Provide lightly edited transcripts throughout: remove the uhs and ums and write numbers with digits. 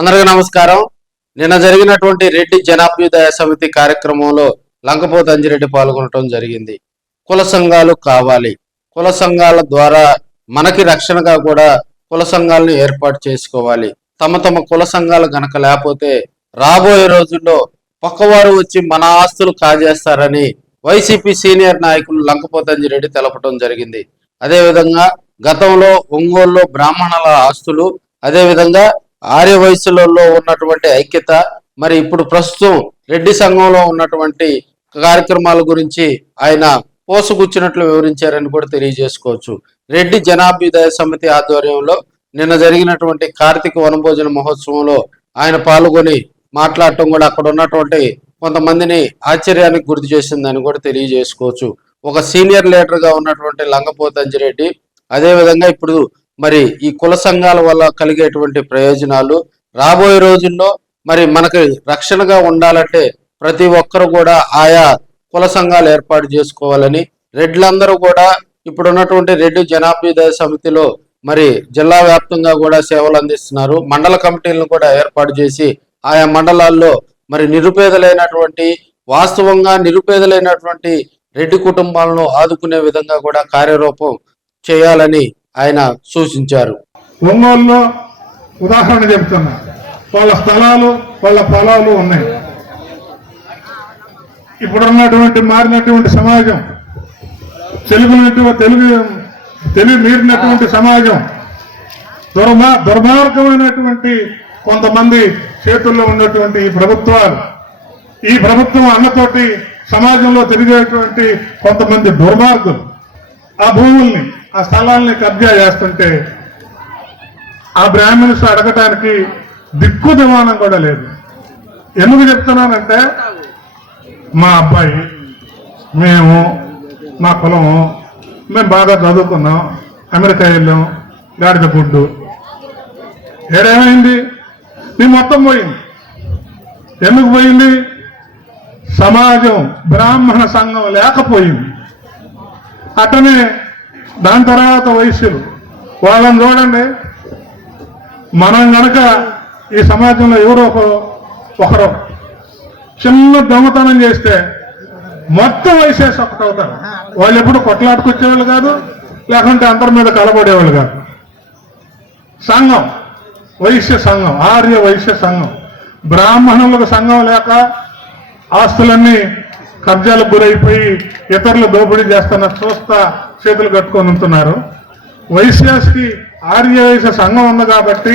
అందరికీ నమస్కారం. నిన్న జరిగినటువంటి రెడ్డి జనాభ్యుదయ సమితి కార్యక్రమంలో లంకపోతు అంజిరెడ్డి పాల్గొనడం జరిగింది. కుల సంఘాలు కావాలి, కుల సంఘాల ద్వారా మనకి రక్షణగా కూడా కుల సంఘాలను ఏర్పాటు చేసుకోవాలి. తమ కుల సంఘాలు గనక లేకపోతే రాబోయే రోజుల్లో పక్కవారు వచ్చి మన ఆస్తులు కాజేస్తారని వైసీపీ సీనియర్ నాయకులు లంకపోతు అంజిరెడ్డి తెలపడం జరిగింది. అదేవిధంగా గతంలో ఒంగోలులో బ్రాహ్మణుల ఆస్తులు, అదేవిధంగా ఆర్య వయసులలో ఉన్నటువంటి ఐక్యత, మరి ఇప్పుడు ప్రస్తుతం రెడ్డి సంఘంలో ఉన్నటువంటి కార్యక్రమాల గురించి ఆయన పోసుగుచ్చినట్లు వివరించారని కూడా తెలియజేసుకోవచ్చు. రెడ్డి జనాభ్యుదయ సమితి ఆధ్వర్యంలో నిన్న జరిగినటువంటి కార్తీక వనభోజన మహోత్సవంలో ఆయన పాల్గొని మాట్లాడటం కూడా అక్కడ ఉన్నటువంటి కొంతమందిని ఆశ్చర్యానికి గురి చేసిందని కూడా తెలియజేసుకోవచ్చు. ఒక సీనియర్ లీడర్ గా ఉన్నటువంటి లంకపోతు అంజిరెడ్డి, అదేవిధంగా ఇప్పుడు మరి ఈ కుల సంఘాల వల్ల కలిగేటువంటి ప్రయోజనాలు, రాబోయే రోజుల్లో మరి మనకి రక్షణగా ఉండాలంటే ప్రతి ఒక్కరు కూడా ఆయా కుల సంఘాలు ఏర్పాటు చేసుకోవాలని, రెడ్లందరూ కూడా ఇప్పుడు ఉన్నటువంటి రెడ్డి జనాభ్యుదయ సమితిలో మరి జిల్లా వ్యాప్తంగా కూడా సేవలు అందిస్తున్నారు. మండల కమిటీలను కూడా ఏర్పాటు చేసి ఆయా మండలాల్లో మరి నిరుపేదలైనటువంటి, వాస్తవంగా నిరుపేదలైనటువంటి రెడ్డి కుటుంబాలను ఆదుకునే విధంగా కూడా కార్యరూపం చేయాలని ఆయన సూచించారు. ఒంగోలులో ఉదాహరణ చెప్తున్నా, వాళ్ళ స్థలాలు వాళ్ళ పొలాలు ఉన్నాయి. ఇప్పుడున్నటువంటి మారినటువంటి సమాజం, తెలుగు మీరినటువంటి సమాజం, దుర్మార్గమైనటువంటి కొంతమంది చేతుల్లో ఉన్నటువంటి ఈ ప్రభుత్వం అన్నతోటి సమాజంలో తిరిగేటువంటి కొంతమంది దుర్మార్గులు ఆ భూముల్ని, ఆ స్థలాల్ని కబ్జా చేస్తుంటే ఆ బ్రాహ్మణ్స్ అడగటానికి దిక్కు దివాణం కూడా లేదు. ఎందుకు చెప్తున్నానంటే, మా అబ్బాయి, మేము, మా కులము, మేము బాగా చదువుకున్నాం, అమెరికా వెళ్ళాం, గాడిద గుడ్డు, ఏడేమైంది? నీ మొత్తం పోయింది. ఎందుకు పోయింది? సమాజం, బ్రాహ్మణ సంఘం లేకపోయింది. అటనే దాని తర్వాత వైశ్యులు, వాళ్ళని చూడండి. మనం గనక ఈ సమాజంలో ఎవరో ఒకరు చిన్న దొంగతనం చేస్తే మొత్తం వైశ్యేసి ఒకటవుతారు. వాళ్ళు ఎప్పుడు కొట్లాడుకొచ్చేవాళ్ళు కాదు, లేకుంటే అందరి మీద కలబడేవాళ్ళు కాదు. సంఘం, వైశ్య సంఘం, ఆర్య వైశ్య సంఘం, బ్రాహ్మణులకు సంఘం లేక ఆస్తులన్నీ కబ్జాలకు గురైపోయి ఇతరులు దోపిడీ చేస్తున్న చూస్తా చేతులు కట్టుకొని ఉంటున్నారు. వైశ్యాస్కి ఆర్య వైశ్య సంఘం ఉంది కాబట్టి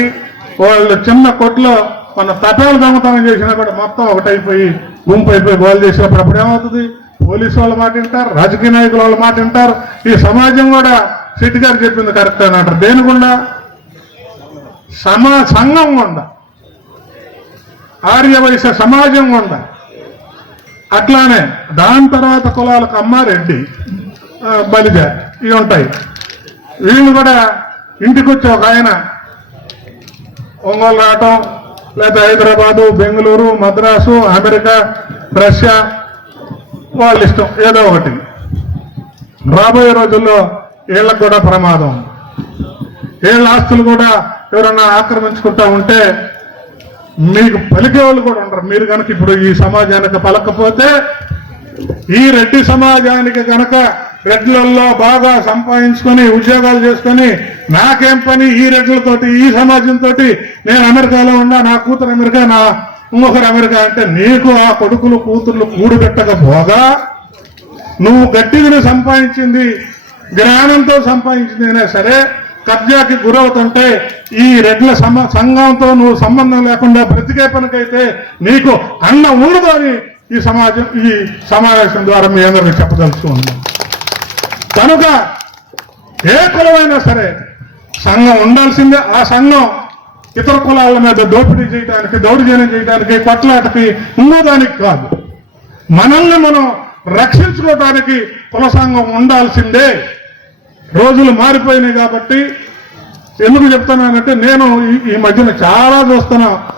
వాళ్ళు చిన్న కొట్లో మన తటాలు దొంగతనం చేసినా కూడా మొత్తం ఒకటైపోయి గుంపు అయిపోయి గోలు చేసినప్పుడు అప్పుడు ఏమవుతుంది? పోలీసు వాళ్ళ మాట వింటారు, రాజకీయ నాయకుల వాళ్ళ మాట వింటారు. ఈ సమాజం కూడా శెట్టి గారు చెప్పింది కరెక్ట్ అని అంటారు. దేనిగుండా? సంఘం గుండా, ఆర్య వైశ్య సమాజం గుండా. అట్లానే దాని తర్వాత కులాలకు అమ్మ, రెడ్డి, బలిజ ఇవి ఉంటాయి. వీళ్ళు కూడా ఇంటికి వచ్చి ఒక ఆయన ఒంగోలు రావటం, లేదా హైదరాబాదు, బెంగళూరు, మద్రాసు, అమెరికా, రష్యా, వాళ్ళ ఇష్టం ఏదో ఒకటి. రాబోయే రోజుల్లో వీళ్ళకు కూడా ప్రమాదం. వీళ్ళ ఆస్తులు కూడా ఎవరన్నా ఆక్రమించుకుంటా ఉంటే మీకు పలికే వాళ్ళు కూడా ఉండరు. మీరు కనుక ఇప్పుడు ఈ సమాజానికి పలకపోతే, ఈ రెడ్డి సమాజానికి కనుక రెడ్లలో బాగా సంపాదించుకొని ఉద్యోగాలు చేసుకొని నాకేం పని ఈ రెడ్లతోటి, ఈ సమాజంతో, నేను అమెరికాలో ఉన్నా, నా కూతురు అమెరికా, నా ఇంకొకరు అమెరికా అంటే నీకు ఆ కొడుకులు కూతుర్లు కూడబెట్టకపోగా నువ్వు గట్టిగా సంపాదించింది, జ్ఞానంతో సంపాదించింది అయినా సరే కబ్జాకి గురవుతుంటే ఈ రెడ్ల సంఘంతో నువ్వు సంబంధం లేకుండా బ్రతికే పనికైతే నీకు అన్న ఊరుదో అని ఈ సమావేశం ద్వారా మీ అందరికీ చెప్పదలుచుకున్నాం. కనుక ఏ కులమైనా సరే సంఘం ఉండాల్సిందే. ఆ సంఘం ఇతర కులాల మీద దోపిడీ చేయడానికి, దౌర్జన్యం చేయడానికి, కొట్లాటకి, ఇంకోదానికి కాదు. మనల్ని మనం రక్షించుకోవడానికి కుల సంఘం ఉండాల్సిందే. రోజులు మారిపోయినాయి కాబట్టి ఎందుకు చెప్తున్నానంటే, నేను ఈ మధ్యన చాలా చూస్తున్నా.